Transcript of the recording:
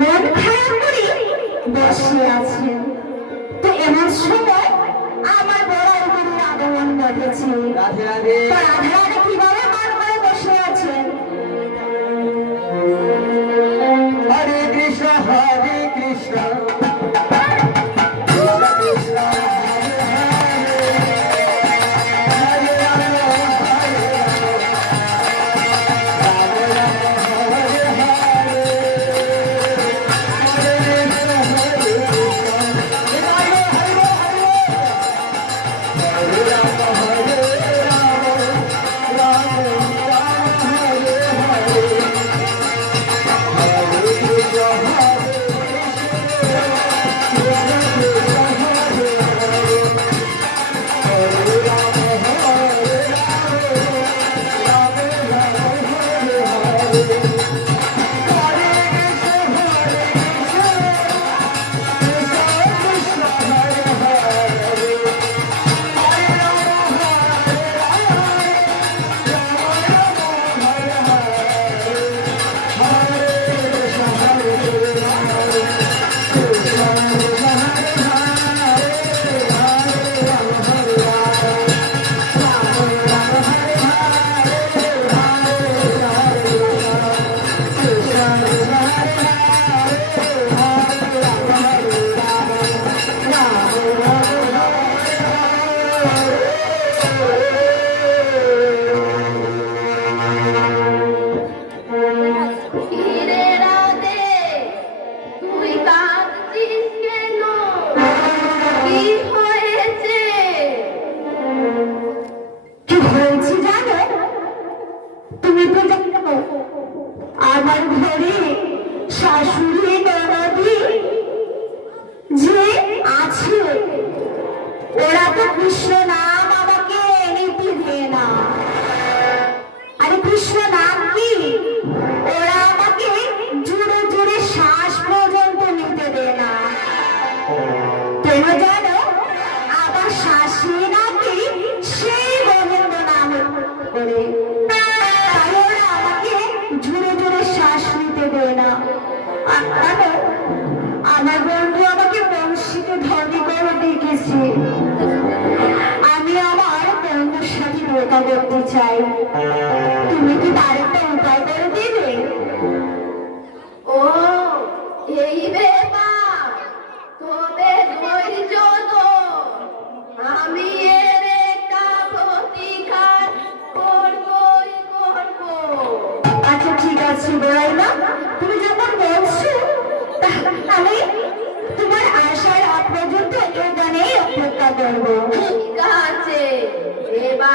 মন খারাপ করে বসে আছেন। তো এমন সময় আমার বড় গুরুর আগমন ঘটেছে। রাধে রাধে। তো রাধে রাধে কিভাবে মন করে বসে আছেন? হরে কৃষ্ণ হরে কৃষ্ণ আমার ঘরে শাশুড়ি ননদি যে আছে, ওরা তো কৃষ্ণ নাম আমাকে নিতে দেয় না। আরে কৃষ্ণ নাম কি, ওরা আমাকে জোরে জোরে শ্বাস পর্যন্ত নিতে দেয় না। কেন জানো? আমার শাশি নাকি সেই গোবিন্দ নাম করে, তাই ওরা আমাকে জোরে জোরে শ্বাস নিতে দেয় না। আর আমার বন্ধু আমাকে বংশীকে ধর্মী করে ডেকেছে। আমি আমার বন্ধুর সাথে দেখা করতে চাই। তুমি কি তার একটা উপায় করে দেবে? ও এই ব্যাপার, তবে ধৈর্য ধর, আমি এর একটা প্রতিকার করবই করব। আচ্ছা ঠিক আছে বড়াইমা, তুমি যখন বলছো তাহলে তোমার আসার আগ পর্যন্ত এখানেই অপেক্ষা করবো। ঠিক আছে, এবার